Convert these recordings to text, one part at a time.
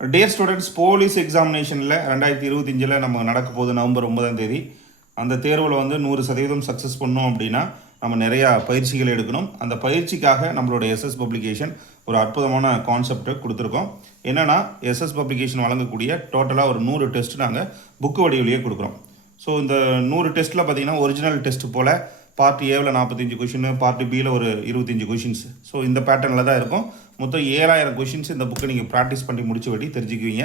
Dear students, police எக்ஸாமினேஷனில் 2025 நம்ம நடக்க போகுது நவம்பர் 9ஆம் தேதி. அந்த தேர்வில் 100% சக்ஸஸ் பண்ணோம் அப்படின்னா நம்ம நிறையா பயிற்சிகள் எடுக்கணும். அந்த பயிற்சிக்காக நம்மளோட எஸ்எஸ் பப்ளிகேஷன் ஒரு அற்புதமான கான்செப்டை கொடுத்துருக்கோம். என்னென்னா, எஸ்எஸ் பப்ளிகேஷன் வழங்கக்கூடிய டோட்டலாக ஒரு 100 டெஸ்ட் நாங்கள் புக்கு வடிவிலேயே கொடுக்குறோம். ஸோ இந்த 100 டெஸ்ட்டில் பார்த்திங்கன்னா ஒரிஜினல் டெஸ்ட் போல் பார்ட் ஏவில் 45 கொஷின், பார்ட் பியில் ஒரு 25 கொஷின்ஸ். ஸோ இந்த பேட்டர்னில் தான் இருக்கும். மொத்தம் 7000 கொஷின்ஸ் இந்த புக்கை நீங்கள் ப்ராக்டிஸ் பண்ணி முடிச்சு வட்டி தெரிஞ்சுக்குவீங்க.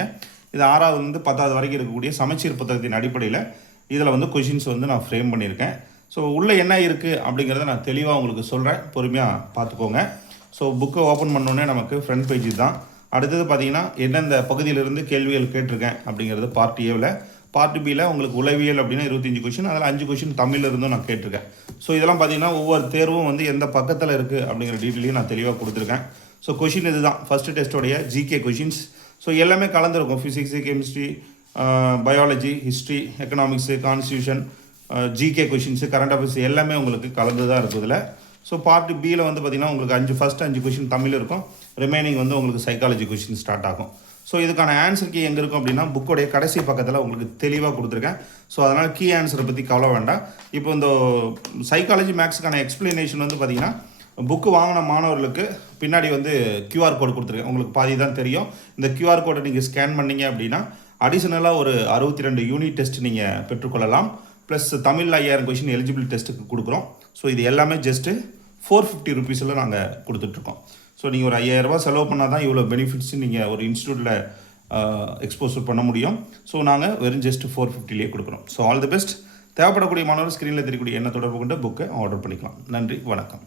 இது 6வது 10வது வரைக்கும் இருக்கக்கூடிய சமச்சீர் புத்தகத்தின் அடிப்படையில் இதில் கொஷின்ஸ் நான் ஃப்ரேம் பண்ணியிருக்கேன். ஸோ உள்ளே என்ன இருக்குது அப்படிங்கிறத நான் தெளிவாக உங்களுக்கு சொல்கிறேன், பொறுமையாக பார்த்துக்கோங்க. ஸோ புக்கை ஓப்பன் பண்ணோன்னே நமக்கு ஃப்ரண்ட் பேஜ் தான். அடுத்தது பார்த்திங்கன்னா எந்தெந்த பகுதியிலிருந்து கேள்விகள் கேட்டிருக்கேன் அப்படிங்கிறது பார்ட் ஏவில். பார்ட் பியில் உங்களுக்கு உளவியல் அப்படின்னா 25 கொஷின், அதில் 5 கொஷின் தமிழில் இருந்தும் நான் கேட்டிருக்கேன். ஸோ இதெல்லாம் பார்த்திங்கன்னா ஒவ்வொரு தேர்வும் எந்த பக்கத்தில் இருக்குது அப்படிங்கிற டீட்டெயிலையும் நான் தெளிவாக கொடுத்துருக்கேன். ஸோ கொஷின் இது தான் ஃபஸ்ட்டு டெஸ்ட்டோடைய ஜிகே கொஷின்ஸ். ஸோ எல்லாமே கலந்துருக்கும். Physics, chemistry, biology, history, economics, constitution, GK questions, current affairs எல்லாமே உங்களுக்கு கலந்து தான் இருக்குது இதில். ஸோ பார்ட் பியில் பார்த்திங்கன்னா உங்களுக்கு ஃபஸ்ட்டு 5 கொஷின் தமிழ் இருக்கும். ரிமைனிங் உங்களுக்கு சைக்காலஜி கொஷின் ஸ்டார்ட் ஆகும். ஸோ இதுக்கான ஆன்சர் கீ எங்கே இருக்கும் அப்படின்னா புக்கோடைய கடைசி பக்கத்தில் உங்களுக்கு தெளிவாக கொடுத்துருக்கேன். ஸோ அதனால் கீ ஆன்சரை பற்றி கவலை வேண்டாம். இப்போ இந்த சைக்காலஜி மேக்ஸுக்கான எக்ஸ்ப்ளனேஷன் பார்த்திங்கன்னா புக்கு வாங்கின மாணவர்களுக்கு பின்னாடி QR கோடு கொடுத்துருக்கேன். உங்களுக்கு பாதி தான் தெரியும். இந்த QR கோடை நீங்கள் ஸ்கேன் பண்ணிங்க அப்படின்னா அடிஷனலாக ஒரு 62 யூனிட் டெஸ்ட் நீங்கள் பெற்றுக்கொள்ளலாம். ப்ளஸ் தமிழில் 5000 கொஷின் எலிஜிபிள் டெஸ்ட்டுக்கு கொடுக்குறோம். ஸோ இது எல்லாமே ஜஸ்ட்டு 450 ருபீஸில் நாங்கள் கொடுத்துட்ருக்கோம். ஸோ நீங்கள் ஒரு 5000 ரூபா செலவு பண்ணால் தான் இவ்வளோ பெனிஃபிட்ஸ் நீங்கள் ஒரு இன்ஸ்டியூட்டில் எக்ஸ்போசர் பண்ண முடியும். ஸோ நாங்கள் வெறும் ஜஸ்ட் 450லேயே கொடுக்குறோம். So all the best. தேவைப்படக்கூடிய மாணவர் ஸ்க்ரீனில் தெரியக்கூடிய என்ன தொடர்பு கொண்டு புக்கை ஆர்டர் பண்ணிக்கலாம். நன்றி, வணக்கம்.